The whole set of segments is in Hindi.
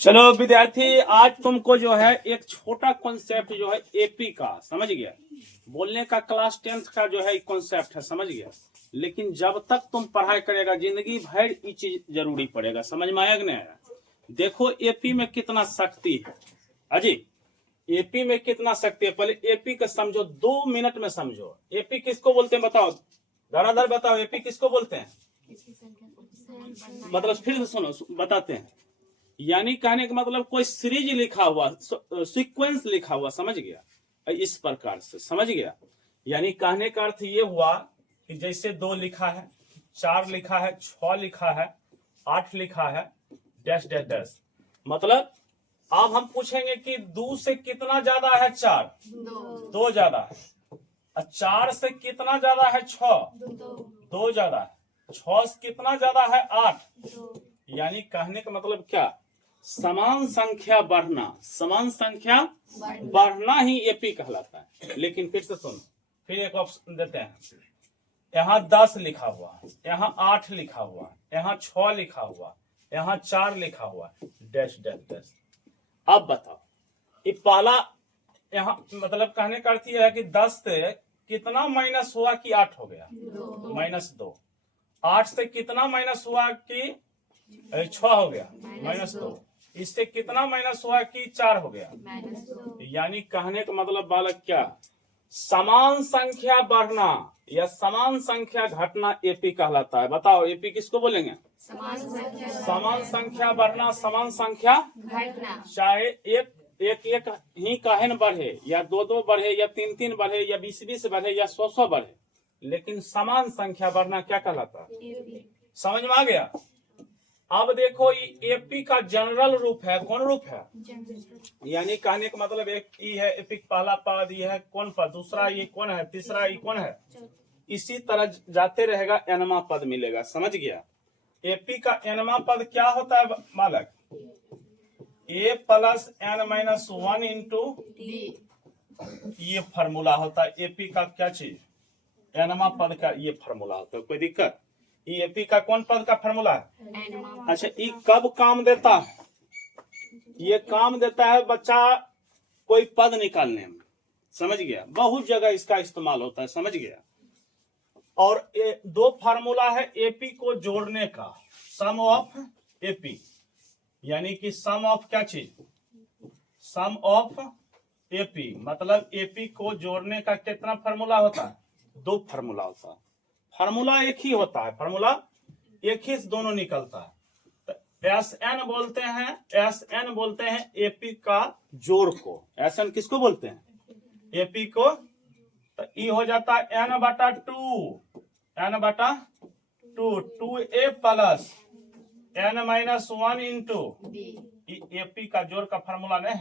चलो विद्यार्थी, आज तुमको जो है एक छोटा कॉन्सेप्ट जो है एपी का समझ गया। बोलने का क्लास 10th का जो है कॉन्सेप्ट है, समझ गया। लेकिन जब तक तुम पढ़ाई करेगा जिंदगी भर ये चीज जरूरी पड़ेगा। समझ में आया कि नहीं आया? देखो एपी में कितना शक्ति है अजी, एपी में कितना शक्ति है। पहले एपी का समझो, 2 मिनट में समझो। एपी किसको बोलते हैं बताओ, धराधर बताओ। एपी किसको बोलते हैं? मतलब फिर से सुनो, बताते हैं। यानी कहने का मतलब कोई सीरीज लिखा हुआ, सीक्वेंस लिखा हुआ, समझ गया। इस प्रकार से समझ गया। यानी कहने का अर्थ ये हुआ कि जैसे 2 लिखा है, 4 लिखा है, 6 लिखा है, 8 लिखा है, डैश डैश डैश। मतलब अब हम पूछेंगे कि 2 से कितना ज्यादा है 4? 2 ज्यादा है। 4 से कितना ज्यादा है 6? 2 ज्यादा है। 6 से कितना ज्यादा है 8? यानी कहने का मतलब क्या, समान संख्या बढ़ना, समान संख्या बढ़ना ही एपी कहलाता है। लेकिन फिर से सुनो, फिर एक ऑप्शन देते हैं। यहाँ 10 लिखा हुआ है, यहाँ 8 लिखा हुआ है, यहाँ 6 लिखा हुआ, यहाँ 4 लिखा हुआ, डैश डैश डैश। अब बताओ ये पहला, यहाँ मतलब कहने का अर्थ यह है कि 10 से कितना माइनस हुआ कि 8 हो गया? -2। 8 से कितना माइनस हुआ कि 6 हो गया? -2। इससे कितना माइनस हुआ कि 4 हो गया? यानी कहने का मतलब बालक क्या, समान संख्या बढ़ना या समान संख्या घटना एपी कहलाता है। बताओ एपी किसको बोलेंगे? समान संख्या बढ़ना, समान संख्या घटना। चाहे एक ही काहे न बढ़े, या 2 बढ़े, या 3 बढ़े, या 20 बढ़े, या 100 बढ़े, लेकिन समान संख्या बढ़ना क्या कहलाता है? समझ में आ गया? अब देखो ये एपी का जनरल रूप है। कौन रूप है? यानी कहने का मतलब एक ई है एपी, पहला पद ये है कौन पद, दूसरा ये कौन है, तीसरा ये कौन है। इसी तरह जाते रहेगा, एनमा पद मिलेगा। समझ गया? एपी का एनमा पद क्या होता है बालक? ए प्लस एन माइनस 1 इंटू ये फार्मूला होता है एपी का। क्या चीज? एनमा पद का ये फार्मूला होता है। कोई दिक्कत? ये एपी का कौन पद का फार्मूला है? अच्छा, ये कब काम देता है? ये काम देता है बच्चा कोई पद निकालने में। समझ गया? बहुत जगह इसका इस्तेमाल होता है। समझ गया? और 2 फार्मूला है एपी को जोड़ने का, सम ऑफ एपी। यानी कि सम ऑफ क्या चीज? सम ऑफ एपी। मतलब एपी को जोड़ने का कितना फार्मूला होता है? 2 फार्मूला होता है। फार्मूला एक ही होता है, फार्मूला एक ही से दोनों निकलता है। तो एसएन बोलते हैं, एसएन बोलते हैं एपी का जोड़ को। एसएन किसको बोलते हैं? एपी को। तो ई हो जाता है n/2, n/2, 2a plus n minus 1 into AP का जोड़ का फार्मूला नहीं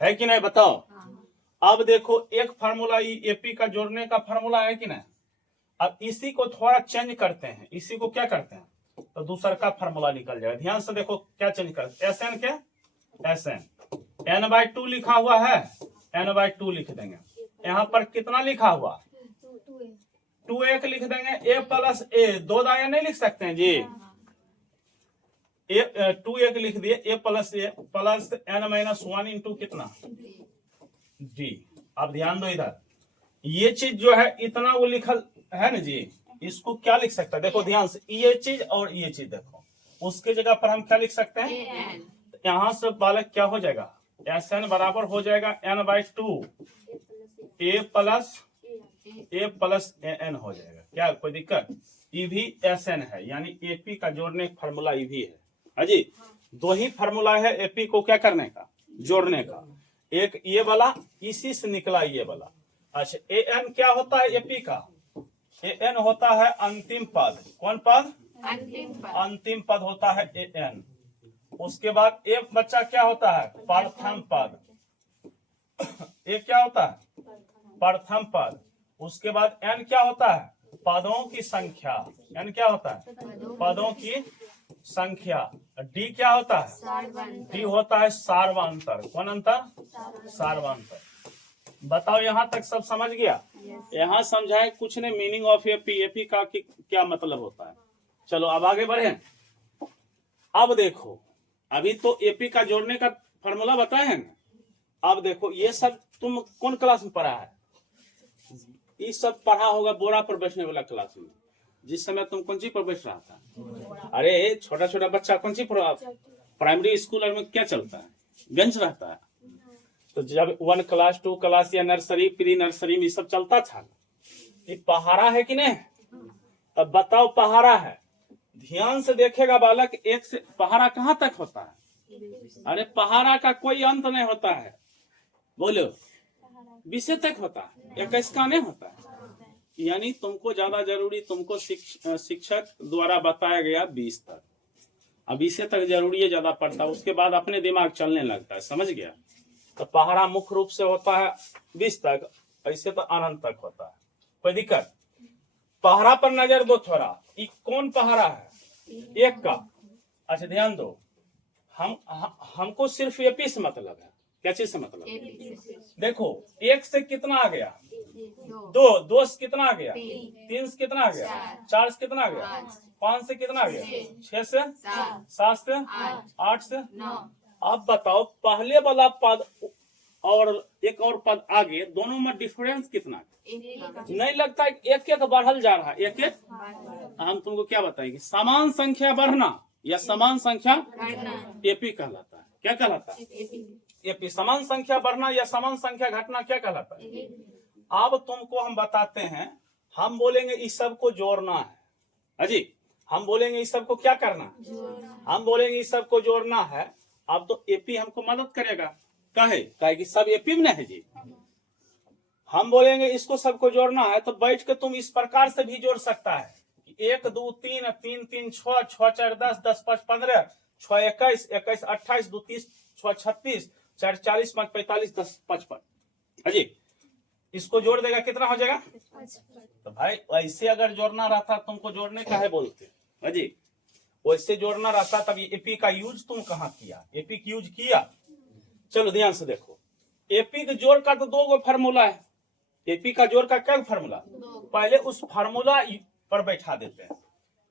है कि नहीं? बताओ। अब देखो एक फार्मूला एपी का जोड़ने का फार्मूला है कि नहीं। अब इसी को थोड़ा चेंज करते हैं। इसी को क्या करते हैं तो दूसरा का फार्मूला निकल जाएगा। ध्यान से देखो क्या चेंज करते हैं। एसएन क्या? एसएन n/2 लिखा हुआ है, n/2 लिख देंगे। यहाँ पर कितना लिखा हुआ? 2a लिख देंगे। a प्लस a, 2 दाया नहीं लिख सकते हैं जी। 2a लिख दिए, a plus n minus 1 into कितना d। अब ध्यान दो इधर, ये चीज जो है इतना वो लिखल है ना जी, इसको क्या लिख सकता है? देखो ध्यान से, ये चीज और ये चीज देखो, उसके जगह पर हम क्या लिख सकते हैं? यहाँ से बालक क्या हो जाएगा? एसएन बराबर हो जाएगा n/2 a प्लस एन हो जाएगा। क्या कोई दिक्कत? ये भी एसएन है, यानी एपी का जोड़ने का फार्मूला ये भी है अजी। 2 ही फार्मूला है एपी को क्या करने का? जोड़ने का। एक ये वाला, इसी से निकला ये वाला। अच्छा, ए एन क्या होता है एपी का? ए एन होता है अंतिम पद। कौन पद? अंतिम पद होता है ए एन। उसके बाद ए बच्चा क्या होता है? प्रथम पद। ए क्या होता है? प्रथम पद। उसके बाद एन क्या होता है? पदों की संख्या। एन क्या होता है? पदों की संख्या। डी क्या होता है? डी होता है सार्वंतर। कौन अंतर? सार्वंतर। बताओ यहाँ तक सब समझ गया? यहाँ समझाए कुछ ने मीनिंग ऑफ एपी, एपी का क्या मतलब होता है। चलो अब आगे बढ़े। अब देखो अभी तो एपी का जोड़ने का फॉर्मूला बताए हैं ना। अब देखो ये सब तुम कौन क्लास में पढ़ा है? ये सब पढ़ा होगा बोरा पर बैठने वाला क्लास में, जिस समय तुम कौन सी पर बैठ रहा था। अरे छोटा छोटा बच्चा कौन सी प्राइमरी स्कूल में क्या चलता है, बेंच रहता है। तो जब 1 क्लास 2 क्लास या नर्सरी प्री नर्सरी में ये सब चलता था, ये पहाड़ा है कि नहीं? अब बताओ पहाड़ा है, ध्यान से देखेगा बालक, एक से पहाड़ा कहाँ तक होता है? अरे पहाड़ा का कोई अंत नहीं होता है, बोलो 20 तक होता है, 21 का नहीं होता है। यानी तुमको ज्यादा जरूरी, तुमको शिक्षक द्वारा बताया गया 20 तक, अब 20 तक जरूरी है, ज्यादा पड़ता है, उसके बाद अपने दिमाग चलने लगता है, समझ गया। तो पहाड़ा मुख्य रूप से होता है 20 तक, ऐसे तो अनंत तक होता है, कोई दिक्कत? पहाड़ा पर नजर दो थोड़ा, ये कौन पहाड़ा है? 1 का। अच्छा ध्यान दो, हमको सिर्फ एपी से मतलब है, क्या चीज से मतलब है? देखो 1 से कितना आ गया? 2 से कितना आ गया? 3 से कितना आ गया? 4 से कितना आ गया? 5 से कितना आ गया? 6 से 7 से 8 से 9। अब बताओ पहले वाला पद और एक और पद आगे, दोनों में डिफरेंस कितना? नहीं लगता एक एक बढ़ल जा रहा है, एक एक। हम तुमको क्या बताएंगे, समान संख्या बढ़ना या समान संख्या एपी कहलाता है। क्या कहलाता है? एपी। समान संख्या बढ़ना या समान संख्या घटना क्या कहलाता है? अब तुमको हम बताते हैं, हम बोलेंगे इस सब को जोड़ना है। अजी हम बोलेंगे इस सब को क्या करना? हम बोलेंगे इस सब को जोड़ना है। अब तो एपी हमको मदद करेगा, कहे कि सब एपी में नहीं है जी। हम बोलेंगे इसको सबको जोड़ना है, तो बैठ के तुम इस प्रकार से भी जोड़ सकता है, 1 2 3 3 3 6 6 4 10 10 5 15 6 21 21 28 2 30 6 36 4 40 5 45 10 55। अजी इसको जोड़ देगा कितना हो जाएगा? तो भाई ऐसे अगर जोड़ना रहता, तुमको जोड़ने का है बोलते अजी, वैसे जोड़ना रहता तब एपी का यूज तुम कहाँ किया? एपी का यूज किया? चलो ध्यान से देखो, एपी के जोड़ का तो 2 फार्मूला है। एपी का जोड़ का क्या फार्मूला? पहले उस फार्मूला पर बैठा देते हैं।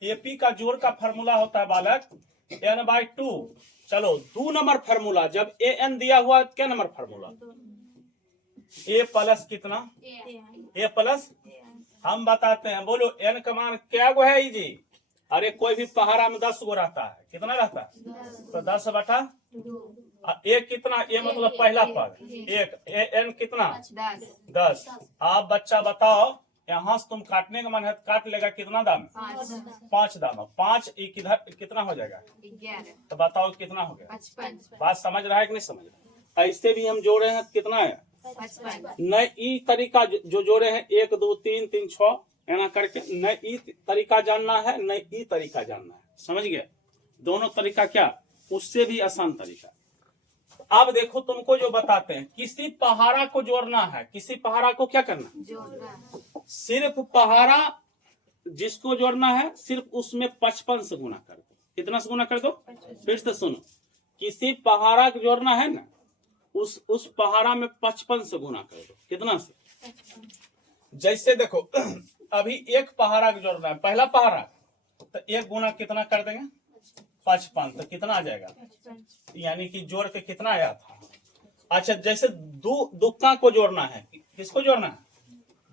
एपी का जोड़ का फार्मूला होता है बालक n/2। चलो 2 नंबर फार्मूला, जब an दिया हुआ क्या नंबर फार्मूला? a प्लस कितना? a plus. हम बताते हैं, बोलो n का मान क्या गो है जी? अरे कोई भी पहाड़ा में 10 गो रहता है, कितना रहता है? तो 10/2। ए कितना? ए मतलब पहला पद 1, एन कितना? 10। आप बच्चा बताओ, यहाँ से तुम काटने का मन है तो काट लेगा, कितना दाम? 5 दाम। 5 किधर कितना हो जाएगा? 11। तो बताओ कितना हो गया? 55। बात समझ रहा है कि नहीं समझ रहा? ऐसे भी हम जोड़े हैं, कितना है? 55। नई तरीका जो जोड़े हैं 1 2 3 3 6 ऐना करके, नई तरीका जानना है, नई तरीका जानना है, समझ गए? दोनों तरीका क्या, उससे भी आसान तरीका। अब देखो तुमको जो बताते हैं, किसी पहाड़ा को जोड़ना है, किसी पहाड़ा को क्या करना? जोड़ना। सिर्फ पहाड़ा जिसको जोड़ना है, सिर्फ उसमें 55 से गुना कर दो। कितना से गुना कर दो? फिर से सुनो, किसी पहाड़ा को जोड़ना है ना, उस पहाड़ा में 55 से गुना कर दो। कितना से? जैसे देखो अभी एक पहाड़ा को जोड़ना है, पहला पहाड़ा, तो 1 गुना कितना कर देंगे? 55। तो कितना आ जाएगा? यानी कि जोड़ के कितना आया था? अच्छा जैसे दुक्का को जोड़ना है, किसको जोड़ना है?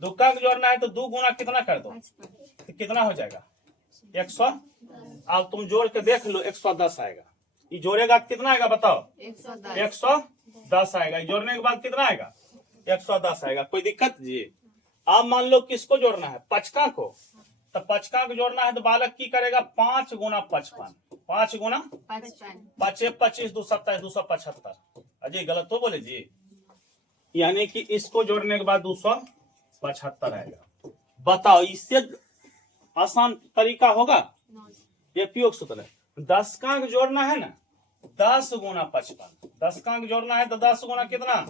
दुक्का को जोड़ना है, तो 2 गुना कितना कर दो? तो कितना हो जाएगा? 100। अब तुम जोड़ के देख लो, 110 आएगा। ये जोड़ेगा कितना आएगा बताओ? 110 आएगा। जोड़ने के बाद कितना आएगा? 110 आएगा। कोई दिक्कत जी? आप मान लो किसको जोड़ना है? पचका को। तो पचका को जोड़ना है तो बालक की करेगा? 5 गुना 55। 5 गुना 55, 25 2 27 275। अजी गलत तो बोले जी? यानी कि इसको जोड़ने के बाद 275 आएगा। बताओ इससे आसान तरीका होगा? ये उपयोग सूत्र है। 10 का जोड़ना है ना, 10 गुना 55। 10 का जोड़ना है तो 10 गुना कितना?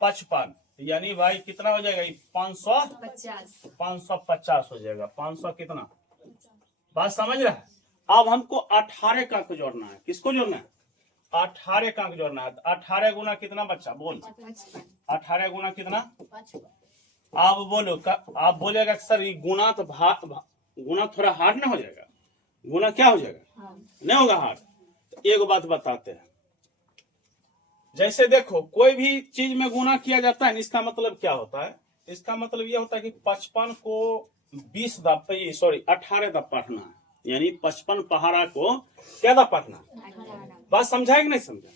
55। यानी भाई कितना हो जाएगा? 550 हो जाएगा। 500 कितना? बात समझ रहा है? अब हमको 18 का जोड़ना है। किसको जोड़ना है? 18 का जोड़ना है। 18 गुना कितना बच्चा? बोल। 18 गुना कितना? आप बोलो। आप बोलेगा सर ये गुना तो गुना थोड़ा हार्ड ना हो जाएगा? गुना क्या हो जाएगा? नहीं होगा हार्ड। एक बात बताते हैं। जैसे देखो कोई भी चीज में गुना किया जाता है, इसका मतलब क्या होता है? इसका मतलब ये होता है कि 55 को 20 दफा, सॉरी 18 दफा पढ़ना है, यानी 55 पहाड़ा को क्या दफा पढ़ना? बात समझा कि नहीं समझा?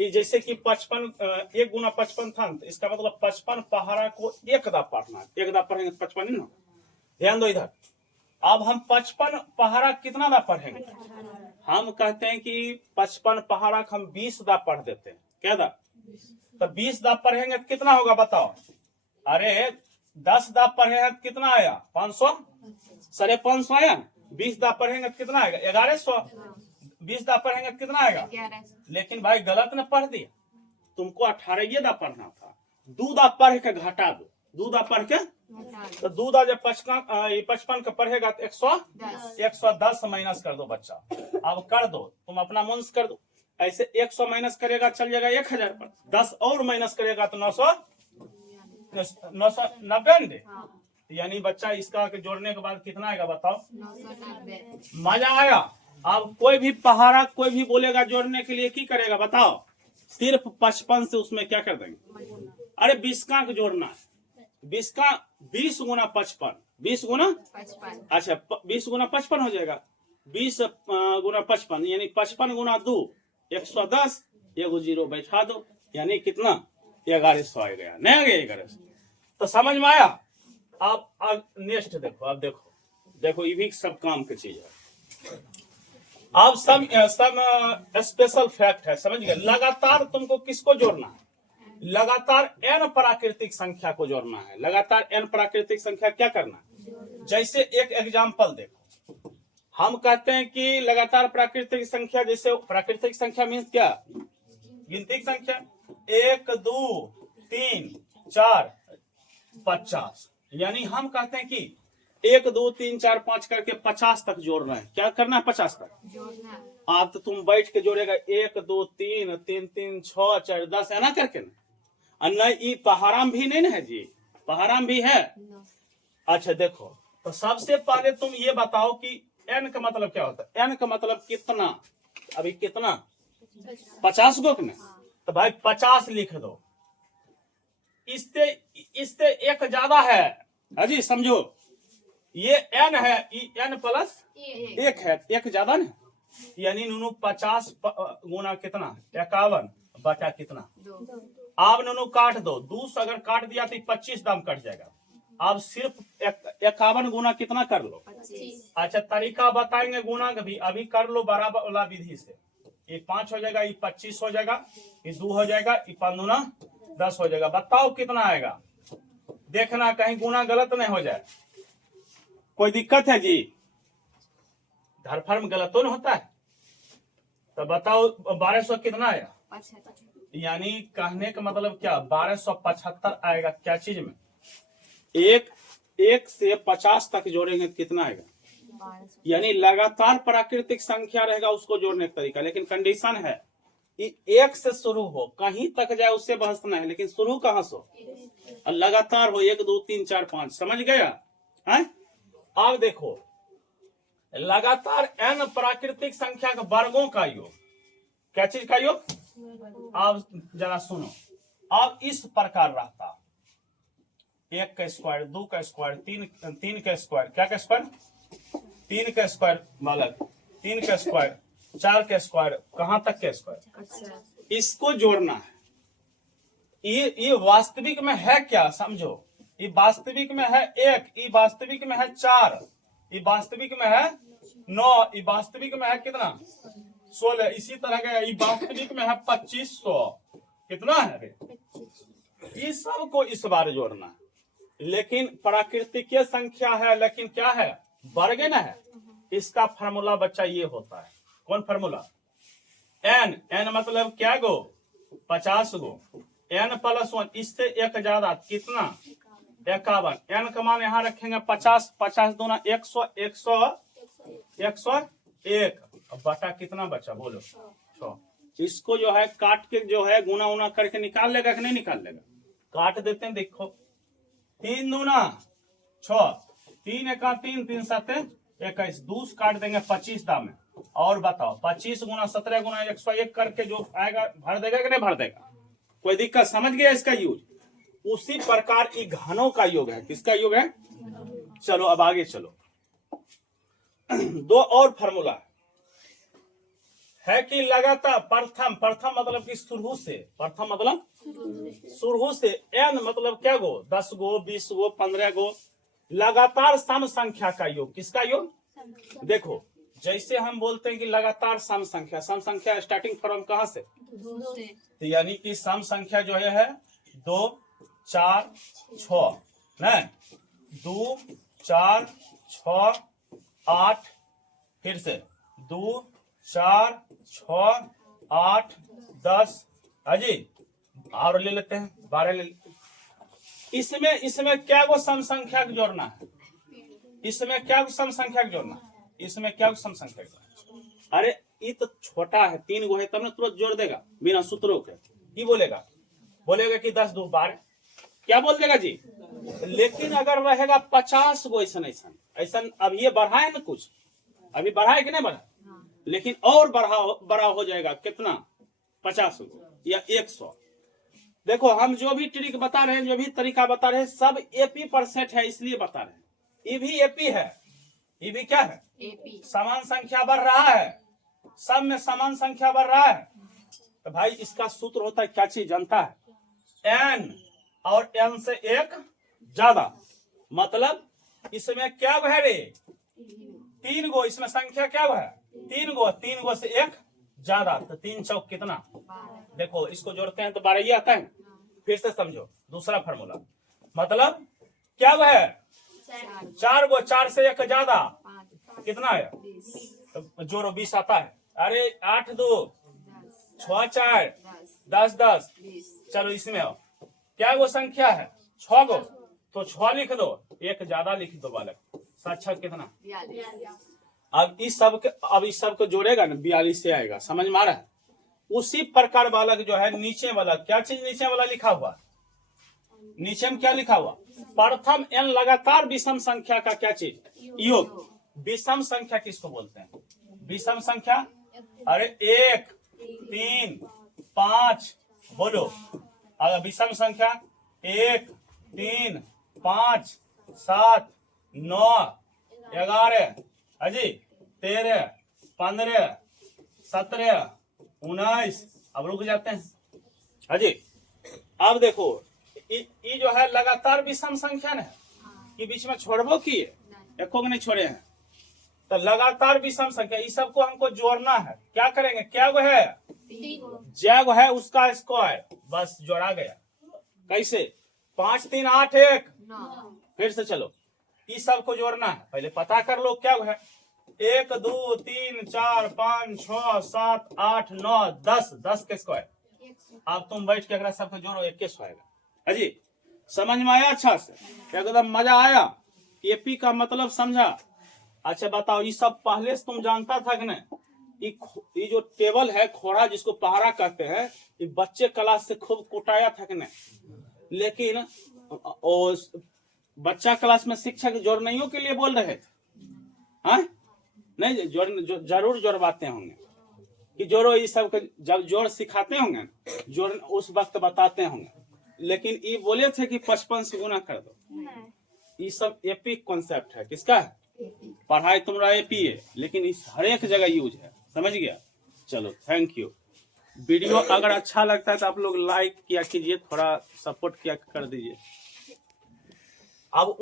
जैसे कि 55 1 गुना 55 था, तो इसका मतलब 55 पहाड़ा को एक दफा पढ़ना है। एक दफा पढ़ेंगे 55 ना। ध्यान दो इधर। अब हम 55 पहाड़ा कितना दफा पढ़ेंगे? हम कहते हैं कि 55 पहाड़ा को हम 20 दफा पढ़ देते हैं। क्या दा? तो 20 दफा पढ़ेंगे तो कितना होगा बताओ? अरे 10 दफा पढ़े तो कितना आया? 500, 550 आया। 20 दफा पढ़ेंगे तो कितना आएगा? 1100। 20 दफा पढ़ेंगे तो कितना आएगा? लेकिन भाई गलत न पढ़ दिया, तुमको 18 दफा पढ़ना था। 2 दफा पढ़ के घटा दो, 2 दफा पढ़ के, तो 2 दफा जब 55 का पढ़ेगा तो 110 माइनस कर दो बच्चा। अब कर दो, तुम अपना मन से कर दो। ऐसे 100 माइनस करेगा चल जाएगा 1000 पर, 10 और माइनस करेगा तो 990। यानी बच्चा इसका जोड़ने के बाद कितना आएगा बताओ? 990। मजा आया? अब कोई भी पहाड़ा कोई भी बोलेगा जोड़ने के लिए, की करेगा बताओ? सिर्फ 55 से उसमें क्या कर देंगे? अरे 20 का जोड़ना है। 20 का 20 गुना 55, 20 गुना 55। अच्छा 20 गुना 55 हो जाएगा। 20 गुना 55 यानी 55 गुना 2 110, एगो जीरो बैठा दो, यानी कितना? 1100 आ गया। नहीं आ गया 1100? तो समझ में आया? अब नेक्स्ट देखो। अब देखो ये भी सब काम की चीज है। अब सब स्पेशल फैक्ट है, समझ गए? लगातार तुमको किसको जोड़ना है? लगातार n प्राकृतिक संख्या को जोड़ना है। लगातार n प्राकृतिक संख्या क्या करना है? जैसे एक एग्जाम्पल देखो, हम कहते हैं कि लगातार प्राकृतिक संख्या, जैसे प्राकृतिक संख्या मीन्स क्या? गिनती संख्या। 1 2 3 4 50, यानी हम कहते हैं कि 1 2 3 4 5 करके 50 तक जोड़ रहे हैं। क्या करना है? 50 तक जोड़ना। आप तो तुम बैठ के जोड़ेगा 1 2 3 3 3 6 4 10 है ना करके ना। नहीं पहाड़ाम भी नहीं ना है जी? पहाड़ाम भी है। अच्छा देखो, तो सबसे पहले तुम ये बताओ कि n का मतलब क्या होता है? n का मतलब कितना? अभी कितना? 50 गो ना। तो भाई 50 लिख दो। इससे एक ज्यादा है अजी, समझो। ये n है, n प्लस 1 है, एक ज्यादा ना, यानी 50 गुना कितना? 51 बटा कितना? 2। आप नूनू काट दो, 2 अगर काट दिया तो 25 दाम कट जाएगा। अब सिर्फ 51 गुना कितना कर लो? 25। अच्छा तरीका बताएंगे गुना का भी, अभी कर लो बराबर वाला विधि से। ये 5 हो जाएगा, ये 25 हो जाएगा, ये 2 हो जाएगा, ये 5 दूना 10 हो जाएगा। बताओ कितना आएगा? देखना कहीं गुना गलत नहीं हो जाए। कोई दिक्कत है जी? धरफड़ में गलत तो नहीं होता है? तो बताओ 1200 कितना आया? यानी कहने का मतलब क्या? 1275 आएगा। क्या चीज में? एक से 50 तक जोड़ेंगे कितना आएगा? यानी लगातार प्राकृतिक संख्या रहेगा उसको जोड़ने का तरीका, लेकिन कंडीशन है 1 से शुरू हो, कहीं तक जाए उससे बहस नहीं है, लेकिन शुरू कहां से हो? लगातार हो, 1 2 3 4 5। समझ गया है? अब देखो, लगातार n प्राकृतिक संख्या के वर्गों का योग। क्या चीज का योग? अब जरा सुनो, अब इस प्रकार रहता 1 का स्क्वायर, 2 का स्क्वायर, 3 का स्क्वायर, क्या का स्क्वायर? 3 का स्क्वायर बालक, 3 का स्क्वायर, 4 का स्क्वायर, कहां तक का स्क्वायर? इसको जोड़ना है। ये वास्तविक में है क्या? समझो, ये वास्तविक में है 1, ये वास्तविक में है 4, ये वास्तविक में है 9, ये वास्तविक में है कितना? 16। इसी तरह का ये वास्तविक में है 2500। कितना है? इस सब को इस बार जोड़ना है। लेकिन प्राकृतिक संख्या है, लेकिन क्या है? वर्ग ना है। इसका फार्मूला बच्चा ये होता है। कौन फार्मूला? n मतलब क्या गो? 50 गो। n प्लस 1, इससे एक ज्यादा कितना? 51। n का मान यहाँ रखेंगे 50, 50 दूना 100, 101 बटा कितना बचा? बोलो 6। इसको जो है काट के जो है गुना उना करके निकाल लेगा कि नहीं निकाल लेगा? काट देते हैं। देखो 3 दूना 6, 3 1 3, 3 7 21, 2 काट देंगे 25 दाम में और बताओ 25 गुना 17 गुना 101 करके जो आएगा भर देगा कि नहीं भर देगा? कोई दिक्कत? समझ गया इसका यूज? उसी प्रकार ये घनों का योग है। किसका योग है? चलो अब आगे चलो। दो और फॉर्मूला है कि लगातार प्रथम मतलब कि शुरू से, प्रथम मतलब शुरू से, n मतलब क्या गो? 10 गो, 20 गो, 15 गो, लगातार सम संख्या का योग। किसका योग? देखो जैसे हम बोलते हैं कि लगातार सम संख्या स्टार्टिंग फ्रॉम कहां से? तो यानी कि सम संख्या जो है 2 4 6 नहीं, 2 4 6 8, फिर से 2 4 6 8 10, अजी और ले लेते हैं 12 ले लेते हैं। इसमें क्या वो सम संख्या जोड़ना है? इसमें क्या सम संख्या जोड़ना है? इसमें क्या सम संख्या जोड़ना? अरे ये तो छोटा है, 3 गो है, तब ना तुरंत जोड़ देगा बिना सूत्रों के। की बोलेगा? बोलेगा कि 10 2 12, क्या बोल देगा जी? लेकिन अगर रहेगा 50 गो ऐसा अब ये बढ़ा है ना, कुछ अभी बढ़ा है कि नहीं बढ़ा? लेकिन और बड़ा हो जाएगा कितना? 50 गो या 100। देखो हम जो भी ट्रिक बता रहे हैं, जो भी तरीका बता रहे हैं, सब एपी पर सेट है, इसलिए बता रहे हैं। ये भी एपी है, ये भी क्या है? एपी। समान संख्या बढ़ रहा है, सब में समान संख्या बढ़ रहा है। तो भाई इसका सूत्र होता है, क्या चीज जानता है? n और n से 1 ज्यादा, मतलब इसमें क्या है रे? 3 गो, इसमें संख्या क्या है? 3 गो, 3 गो से 1 ज्यादा, तो 3 चौक कितना? देखो इसको जोड़ते हैं तो 12 ही आता है। फिर से समझो दूसरा फॉर्मूला, मतलब क्या है? 4 गो, 4 से 1 ज्यादा कितना है? तो जोड़ो 20 आता है। अरे 8 2 6 4 10 10, चलो इसमें आओ, क्या वो संख्या है? 6 गो, तो 6 लिख दो, 1 ज्यादा लिख दो बालक, 7 6 कितना? अब इस सब को जोड़ेगा ना 42 से आएगा। समझ में आ रहा है? उसी प्रकार बालक जो है नीचे वाला, क्या चीज नीचे वाला लिखा हुआ? नीचे में क्या लिखा हुआ? प्रथम n लगातार विषम संख्या का क्या चीज? योग। विषम संख्या किसको बोलते हैं? विषम संख्या, अरे 1 3 5 बोलो। अगर विषम संख्या 1 3 5 7 9 11 अजी 13 15 17 19, अब रुक जाते हैं अजी। अब देखो ये जो है लगातार विषम संख्या है कि बीच में छोड़बो किए? एको को नहीं छोड़े हैं। तो लगातार विषम संख्या, इस सबको हमको जोड़ना है। क्या करेंगे? क्या वो है? जैग है उसका स्क्वायर, बस जोड़ा गया। कैसे? 5 3 8 1, फिर से चलो इस सबको जोड़ना है। पहले पता कर लो क्या है? 1 2 3 4 5 6 7 8 9 10, 10 के स्क्वायर। अब तुम बैठ के अगर सबको जोड़ो 21 आएगा। अजी समझ में आया? अच्छा से एकदम मजा आया? एपी का मतलब समझा? अच्छा बताओ, ये सब पहले से तुम जानता था कि नहीं? ये जो टेबल है खोड़ा, जिसको पहाड़ा कहते हैं, ये बच्चे क्लास से खूब कुटाया था कि नहीं? लेकिन बच्चा क्लास में शिक्षक जोड़नेयों के लिए बोल रहे थे, हाँ? नहीं जरूर जोड़वाते होंगे कि जोड़ो ये सब, जब जोड़ सिखाते होंगे, जोड़ उस वक्त बताते होंगे। लेकिन ये बोले थे कि 55 से गुना कर दो। ये सब एपी कॉन्सेप्ट है। किसका है? पढ़ाई तुम्हारा एपी है, लेकिन इस हर एक जगह यूज है। समझ गया? चलो थैंक यू। वीडियो अगर अच्छा लगता है तो आप लोग लाइक किया कीजिए, थोड़ा सपोर्ट किया कर दीजिए। अब